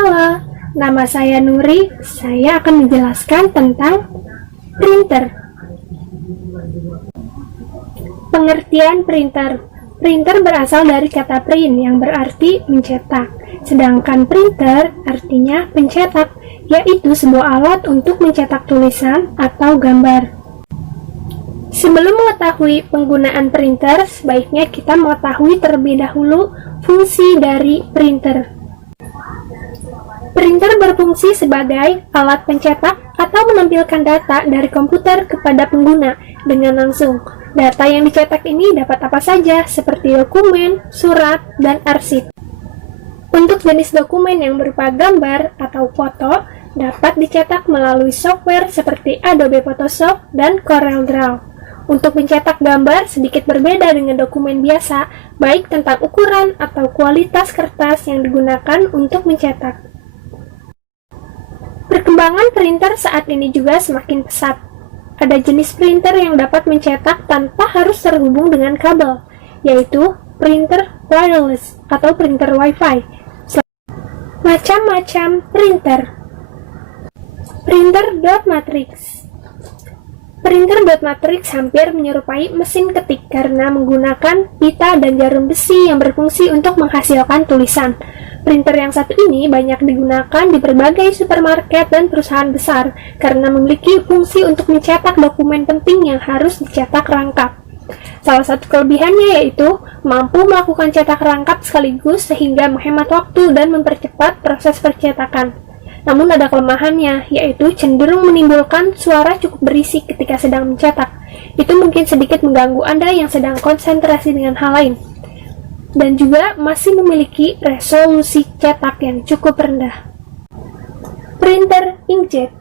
Halo, nama saya Nuri. Saya akan menjelaskan tentang printer. Pengertian printer. Printer berasal dari kata print yang berarti mencetak. Sedangkan printer artinya pencetak, yaitu sebuah alat untuk mencetak tulisan atau gambar. Sebelum mengetahui penggunaan printer, sebaiknya kita mengetahui terlebih dahulu fungsi dari printer. Printer berfungsi sebagai alat pencetak atau menampilkan data dari komputer kepada pengguna dengan langsung. Data yang dicetak ini dapat apa saja, seperti dokumen, surat, dan arsip. Untuk jenis dokumen yang berupa gambar atau foto, dapat dicetak melalui software seperti Adobe Photoshop dan CorelDRAW. Untuk mencetak gambar sedikit berbeda dengan dokumen biasa, baik tentang ukuran atau kualitas kertas yang digunakan untuk mencetak. Perkembangan printer saat ini juga semakin pesat. Ada jenis printer yang dapat mencetak tanpa harus terhubung dengan kabel, yaitu printer wireless atau printer Wi-Fi. Macam-macam printer. Printer dot matrix. Printer dot matrix hampir menyerupai mesin ketik karena menggunakan pita dan jarum besi yang berfungsi untuk menghasilkan tulisan. Printer yang satu ini banyak digunakan di berbagai supermarket dan perusahaan besar karena memiliki fungsi untuk mencetak dokumen penting yang harus dicetak rangkap. Salah satu kelebihannya yaitu mampu melakukan cetak rangkap sekaligus sehingga menghemat waktu dan mempercepat proses percetakan. Namun ada kelemahannya, yaitu cenderung menimbulkan suara cukup berisik ketika sedang mencetak. Itu mungkin sedikit mengganggu Anda yang sedang konsentrasi dengan hal lain. Dan juga masih memiliki resolusi cetak yang cukup rendah. Printer inkjet.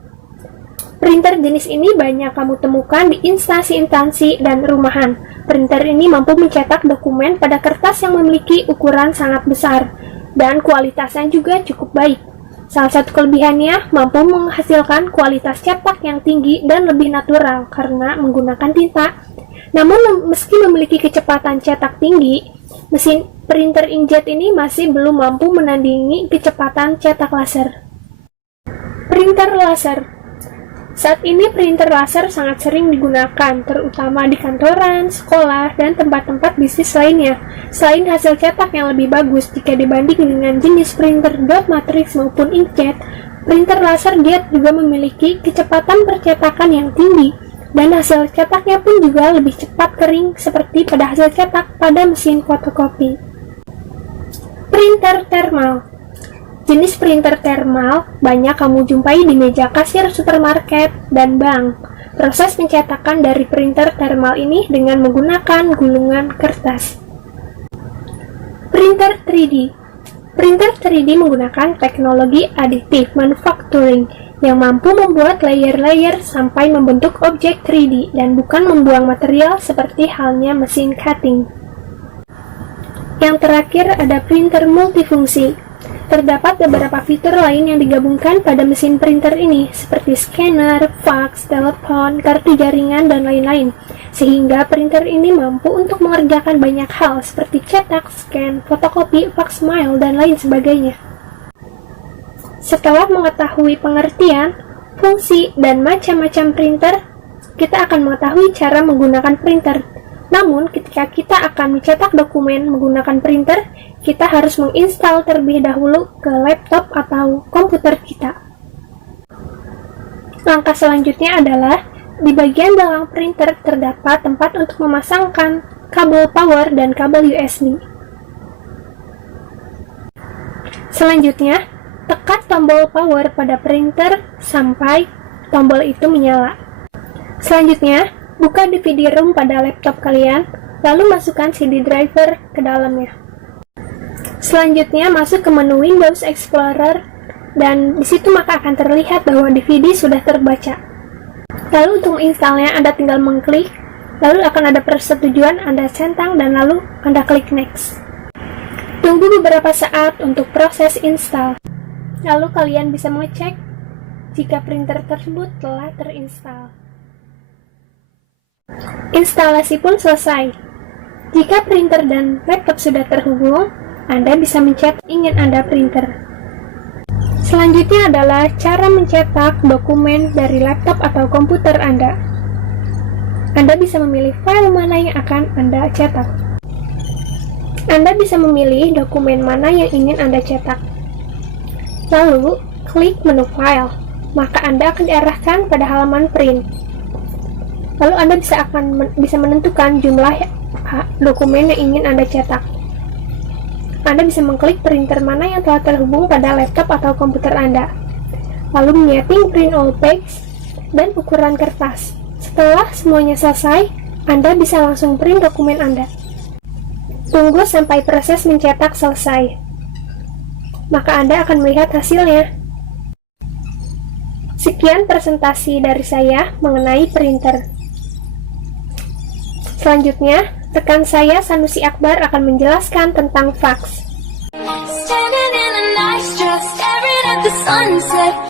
Printer jenis ini banyak kamu temukan di instansi-instansi dan rumahan. Printer ini mampu mencetak dokumen pada kertas yang memiliki ukuran sangat besar, dan kualitasnya juga cukup baik. Salah satu kelebihannya mampu menghasilkan kualitas cetak yang tinggi dan lebih natural karena menggunakan tinta. Namun meski memiliki kecepatan cetak tinggi, mesin printer inkjet ini masih belum mampu menandingi kecepatan cetak laser. Printer laser. Saat ini printer laser sangat sering digunakan, terutama di kantoran, sekolah, dan tempat-tempat bisnis lainnya. Selain hasil cetak yang lebih bagus jika dibanding dengan jenis printer dot matrix maupun inkjet, printer laser jet juga memiliki kecepatan percetakan yang tinggi, dan hasil cetaknya pun juga lebih cepat kering seperti pada hasil cetak pada mesin fotokopi. Printer thermal. Jenis printer thermal banyak kamu jumpai di meja kasir supermarket dan bank. Proses pencetakan dari printer thermal ini dengan menggunakan gulungan kertas. Printer 3D. Printer 3D menggunakan teknologi additive manufacturing yang mampu membuat layer-layer sampai membentuk objek 3D dan bukan membuang material seperti halnya mesin cutting. Yang terakhir ada printer multifungsi. Terdapat beberapa fitur lain yang digabungkan pada mesin printer ini, seperti scanner, fax, telepon, kartu jaringan, dan lain-lain, sehingga printer ini mampu untuk mengerjakan banyak hal seperti cetak, scan, fotokopi, fax mail, dan lain sebagainya. Setelah mengetahui pengertian, fungsi, dan macam-macam printer, kita akan mengetahui cara menggunakan printer. Namun, ketika kita akan mencetak dokumen menggunakan printer, kita harus menginstal terlebih dahulu ke laptop atau komputer kita. Langkah selanjutnya adalah, di bagian belakang printer terdapat tempat untuk memasangkan kabel power dan kabel USB. Selanjutnya, tekan tombol power pada printer sampai tombol itu menyala. Selanjutnya, buka DVD ROM pada laptop kalian, lalu masukkan CD driver ke dalamnya. Selanjutnya, masuk ke menu Windows Explorer, dan disitu maka akan terlihat bahwa DVD sudah terbaca. Lalu untuk menginstalnya, Anda tinggal mengklik, lalu akan ada persetujuan, Anda centang, dan lalu Anda klik Next. Tunggu beberapa saat untuk proses install. Lalu kalian bisa mengecek jika printer tersebut telah terinstall. Instalasi pun selesai. Jika printer dan laptop sudah terhubung, Anda bisa mencet ingin Anda printer. Selanjutnya adalah cara mencetak dokumen dari laptop atau komputer Anda. Anda bisa memilih file mana yang akan Anda cetak. Anda bisa memilih dokumen mana yang ingin Anda cetak. Lalu, klik menu file, maka Anda akan diarahkan pada halaman print. Lalu Anda bisa menentukan jumlah dokumen yang ingin Anda cetak. Anda bisa mengklik printer mana yang telah terhubung pada laptop atau komputer Anda, lalu menyeting print all page dan ukuran kertas. Setelah semuanya selesai, Anda bisa langsung print dokumen Anda. Tunggu sampai proses mencetak selesai, maka Anda akan melihat hasilnya. Sekian presentasi dari saya mengenai printer. Selanjutnya, rekan saya Sanusi Akbar akan menjelaskan tentang fax. Standing in a nice dress, staring at the sunset.